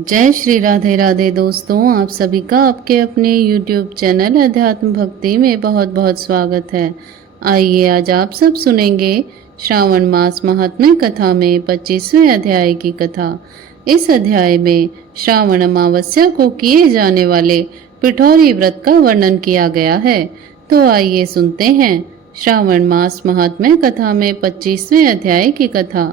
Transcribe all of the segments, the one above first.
जय श्री राधे राधे दोस्तों, आप सभी का आपके अपने YouTube चैनल अध्यात्म भक्ति में बहुत बहुत स्वागत है। आइए आज आप सब सुनेंगे श्रावण मास महात्म्य कथा में 25वें अध्याय की कथा। इस अध्याय में श्रावण अमावस्या को किए जाने वाले पिठौरी व्रत का वर्णन किया गया है। तो आइए सुनते हैं श्रावण मास महात्म्य कथा में 25वें अध्याय की कथा।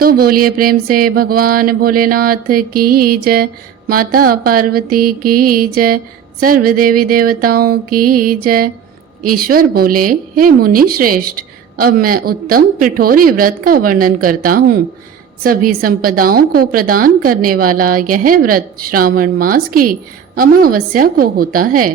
तो बोलिए प्रेम से भगवान भोलेनाथ की जय, माता पार्वती की जय, सर्व देवी देवताओं की जय। ईश्वर बोले, हे मुनि श्रेष्ठ, अब मैं उत्तम पिठौरी व्रत का वर्णन करता हूँ। सभी संपदाओं को प्रदान करने वाला यह व्रत श्रावण मास की अमावस्या को होता है।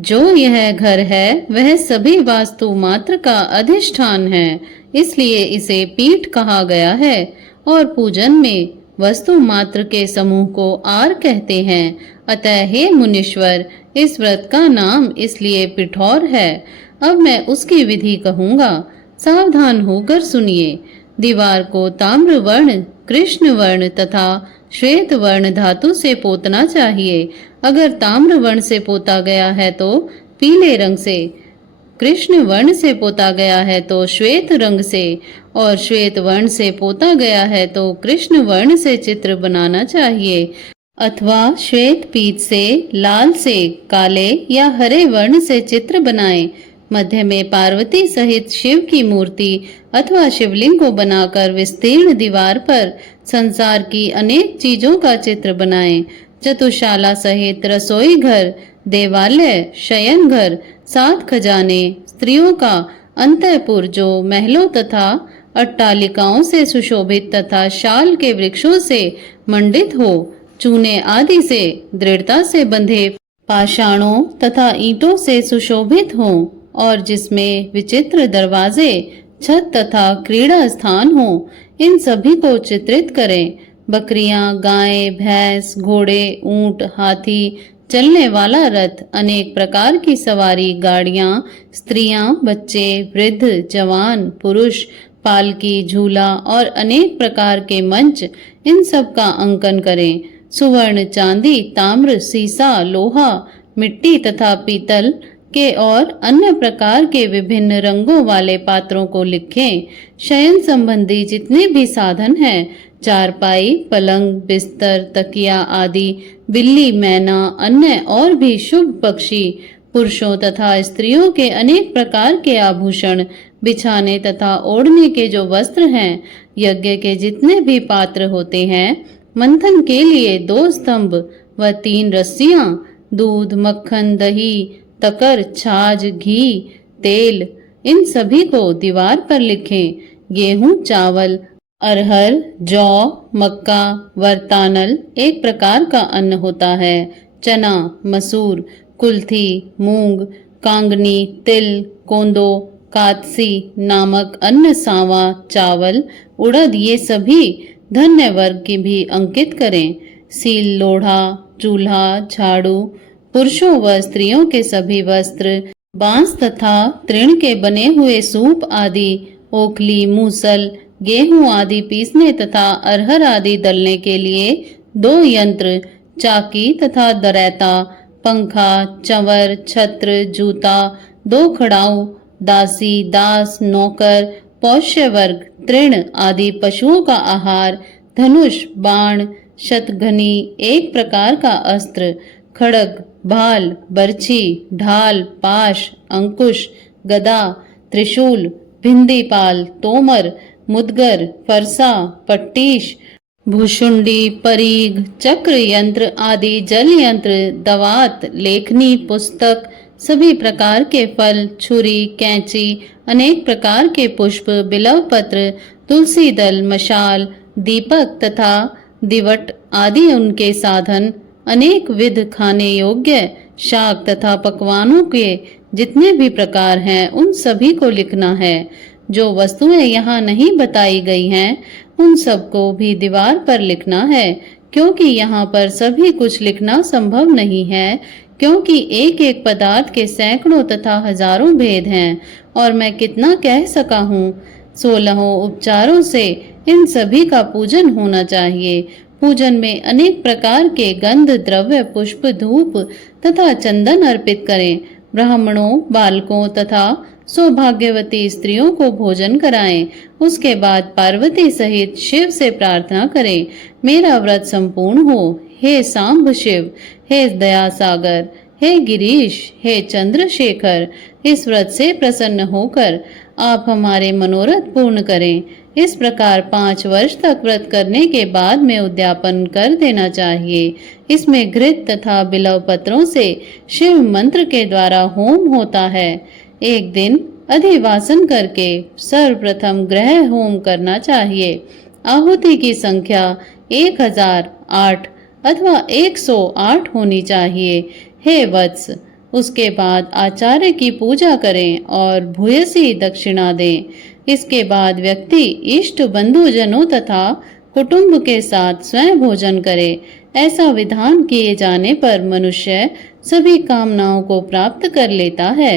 जो यह घर है वह सभी वास्तु मात्र का अधिष्ठान है, इसलिए इसे पीठ कहा गया है। और पूजन में वस्तु मात्र के समूह को आर कहते हैं। अतः हे मुनीश्वर, इस व्रत का नाम इसलिए पिठौर है। अब मैं उसकी विधि कहूँगा, सावधान होकर सुनिए। दीवार को ताम्र वर्ण, कृष्ण वर्ण तथा श्वेत वर्ण धातु से पोतना चाहिए। अगर ताम्र वर्ण से पोता गया है तो पीले रंग से, कृष्ण वर्ण से पोता गया है तो श्वेत रंग से, और श्वेत वर्ण से पोता गया है तो कृष्ण वर्ण से चित्र बनाना चाहिए। अथवा श्वेत पीत से, लाल से, काले या हरे वर्ण से चित्र बनाएं। मध्य में पार्वती सहित शिव की मूर्ति अथवा शिवलिंग को बनाकर विस्तीर्ण दीवार पर संसार की अनेक चीजों का चित्र बनाएं। चतुशाला सहित रसोई घर, देवालय, शयन घर, 7 खजाने, स्त्रियों का अंतःपुर जो महलों तथा अट्टालिकाओं से सुशोभित तथा शाल के वृक्षों से मंडित हो, चूने आदि से दृढ़ता से बंधे पाषाणों तथा ईंटों से सुशोभित हो, और जिसमें विचित्र दरवाजे, छत तथा क्रीड़ा स्थान हो, इन सभी को चित्रित करें। बकरियां, गायें, भैंस, घोड़े, ऊंट, हाथी, चलने वाला रथ, अनेक प्रकार की सवारी गाड़ियां, स्त्रियां, बच्चे, वृद्ध, जवान, पुरुष, पालकी, झूला और अनेक प्रकार के मंच, इन सब का अंकन करें। सुवर्ण, चांदी, ताम्र, सीसा, लोहा, मिट्टी तथा पीतल के और अन्य प्रकार के विभिन्न रंगों वाले पात्रों को लिखें। शयन संबंधी जितने भी साधन हैं, चारपाई, पलंग, बिस्तर, तकिया आदि, बिल्ली, मैना, अन्य और भी शुभ पक्षी, पुरुषों तथा स्त्रियों के अनेक प्रकार के आभूषण, बिछाने तथा ओढ़ने के जो वस्त्र हैं, यज्ञ के जितने भी पात्र होते हैं, मंथन के लिए 2 स्तंभ व 3 रस्सियां, दूध, मक्खन, दही, तकर, छाछ, घी, तेल, इन सभी को दीवार पर लिखें। गेहूं, चावल, अरहर, जौ, मक्का, वरतानल एक प्रकार का अन्न होता है। चना, मसूर, कुल्थी, मूंग, कांगनी, तिल, कोंदो, कातसी नामक अन्न, सांवा, चावल, उड़द, ये सभी धन्य वर्ग की भी अंकित करें। सील, लोढ़ा, चूल्हा, झाड़ू, पुरुषों व स्त्रियों के सभी वस्त्र, बांस तथा तृण के बने हुए सूप आदि, ओखली, मूसल, गेहूं आदि पीसने तथा अरहर आदि दलने के लिए 2 यंत्र, चाकी तथा दरैता, पंखा, चंवर, छत्र, जूता, 2 खड़ाऊ, दासी, दास, नौकर, पौष्य वर्ग, तृण आदि पशुओं का आहार, धनुष, बाण, शतघनी एक प्रकार का अस्त्र, खड़ग, भाल, बर्छी, ढाल, पाश, अंकुश, गदा, त्रिशूल, भिंदीपाल, तोमर, मुदगर, फरसा, पट्टीश, भूषुंडी, परीघ, चक्र यंत्र आदि, जल यंत्र, दवात, लेखनी, पुस्तक, सभी प्रकार के फल, छुरी, कैंची, अनेक प्रकार के पुष्प, बिलव पत्र, तुलसी दल, मशाल, दीपक तथा दिवट आदि उनके साधन, अनेक विध खाने योग्य शाक तथा पकवानों के जितने भी प्रकार हैं, उन सभी को लिखना है। जो वस्तुएं यहाँ नहीं बताई गई हैं, उन सबको भी दीवार पर लिखना है, क्योंकि यहाँ पर सभी कुछ लिखना संभव नहीं है, क्योंकि एक एक पदार्थ के सैकड़ों तथा हजारों भेद हैं, और मैं कितना कह सका हूँ। 16 उपचारों से इन सभी का पूजन होना चाहिए। पूजन में अनेक प्रकार के गंध द्रव्य, पुष्प, धूप तथा चंदन अर्पित करें। ब्राह्मणों, बालकों तथा सौभाग्यवती स्त्रियों को भोजन कराएं। उसके बाद पार्वती सहित शिव से प्रार्थना करें, मेरा व्रत संपूर्ण हो। हे सांब शिव, हे दया सागर, हे गिरीश, हे चंद्रशेखर, इस व्रत से प्रसन्न होकर आप हमारे मनोरथ पूर्ण करें। इस प्रकार 5 वर्ष तक व्रत करने के बाद में उद्यापन कर देना चाहिए। इसमें घृत तथा बिल्व पत्रों से शिव मंत्र के द्वारा होम होता है। एक दिन अधिवासन करके सर्वप्रथम ग्रह होम करना चाहिए। आहुति की संख्या 1008 अथवा 108 होनी चाहिए। हे वत्स, उसके बाद आचार्य की पूजा करें और भूयसी दक्षिणा दें। इसके बाद व्यक्ति इष्ट बंधुजनों तथा कुटुंब के साथ स्वयं भोजन करे। ऐसा विधान किए जाने पर मनुष्य सभी कामनाओं को प्राप्त कर लेता है।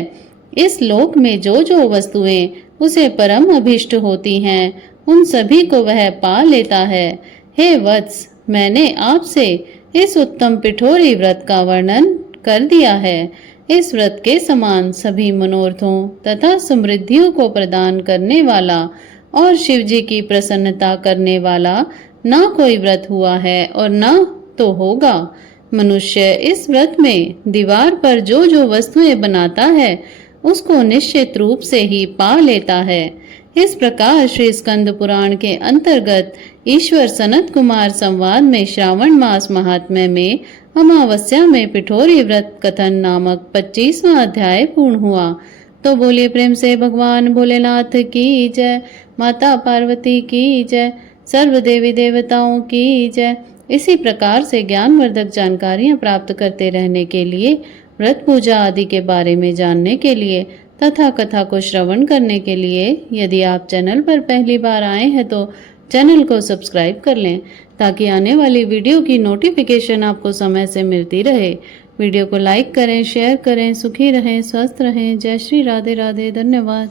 इस लोक में जो जो वस्तुएं उसे परम अभिष्ट होती हैं, उन सभी को वह पा लेता है। हे वत्स, मैंने आपसे इस उत्तम पिठोरी व्रत का वर्णन कर दिया है। इस व्रत के समान सभी मनोरथों तथा समृद्धियों को प्रदान करने वाला और शिवजी की प्रसन्नता करने वाला ना कोई व्रत हुआ है और ना तो होगा। मनुष्य इस व्रत में दीवार पर जो जो वस्तुएं बनाता है उसको निश्चित रूप से ही पा लेता है। इस प्रकार श्री स्कंद पुराण के अंतर्गत ईश्वर सनत कुमार संवाद में श्रावण मास महात्म्य में अमावस्या में पिठोरी व्रत कथन नामक 25वां अध्याय पूर्ण हुआ। तो बोलिए प्रेम से भगवान भोलेनाथ की जय, माता पार्वती की जय, सर्व देवी देवताओं की जय। इसी प्रकार से ज्ञानवर्धक जानकारियां प्राप्त करते रहने के लिए, व्रत पूजा आदि के बारे में जानने के लिए तथा कथा को श्रवण करने के लिए यदि आप चैनल पर पहली बार आए हैं तो चैनल को सब्सक्राइब कर लें, ताकि आने वाली वीडियो की नोटिफिकेशन आपको समय से मिलती रहे। वीडियो को लाइक करें, शेयर करें। सुखी रहें, स्वस्थ रहें। जय श्री राधे राधे। धन्यवाद।